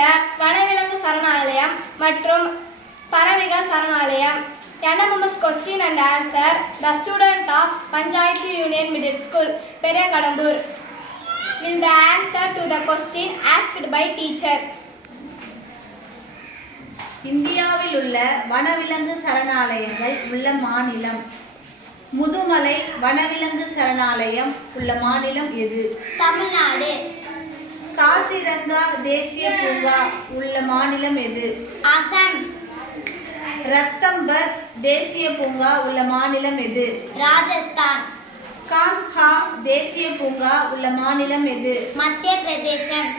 உள்ள வனவிலங்கு சரணாலயம் மற்றும் பறவைகள் சரணாலயம்? Anonymous question and answer. The student of Panchayat Union Middle School, Perakadambur, will the answer to the question asked by teacher. இந்தியாவில் உள்ள வனவிலங்கு சரணாலயங்கள் உள்ள மாநிலம்? முதுமலை வனவிலங்கு சரணாலயம் உள்ள மாநிலம் எது? தமிழ்நாடு. காசிரங்கா தேசிய பூங்கா உள்ள மாநிலம் எது? அசாம். ரத்தம்பர் தேசிய பூங்கா உள்ள மாநிலம் எது? ராஜஸ்தான். கான்ஹா தேசிய பூங்கா உள்ள மாநிலம் எது? மத்திய பிரதேசம்.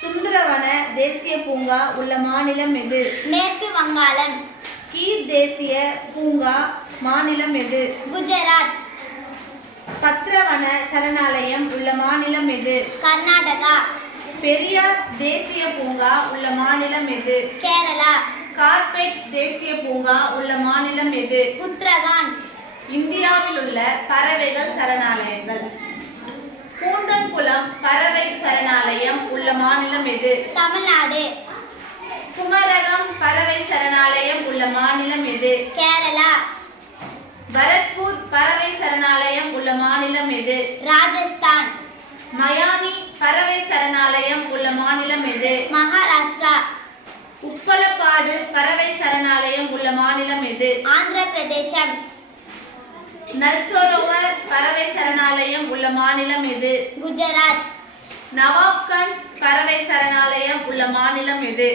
சுந்தரவன தேசிய பூங்கா உள்ள மாநிலம் எது? மேற்கு வங்காளம். கீர் தேசிய பூங்கா மாநிலம் எது? குஜராத். பத்ரவன சரணாலயம் உள்ள மாநிலம் எது? கர்நாடகா. பெரியார் தேசிய பூங்கா உள்ள மாநிலம் எது? கேரளா. கார்பெட் தேசிய பூங்கா உள்ள மாநிலம் எது? உத்தரகாண்ட். இந்தியாவில் உள்ள பறவைகள் சரணாலயங்கள். கூந்தன்குளம் பறவை சரணாலயம் உள்ள மாநிலம் எது? தமிழ்நாடு. குமரகம் பறவை சரணாலயம் உள்ள மாநிலம் எது? கேரளா. பரத்பூர் பறவை சரணாலயம் உள்ள மாநிலம் எது? ராஜஸ்தான். மயானி பறவை சரணாலயம் உள்ள மாநிலம் எது? மகாராஷ்டிரா. உப்பலப்பாடு பறவை சரணாலயம் உள்ள மாநிலம் எது? ஆந்திர பிரதேசம். நல்சரோவர் பறவை சரணாலயம் உள்ள மாநிலம் எது? குஜராத். நவாப்கஞ்ச் பறவை சரணாலயம் உள்ள மாநிலம் எது?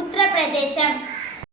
உத்தரப்பிரதேசம்.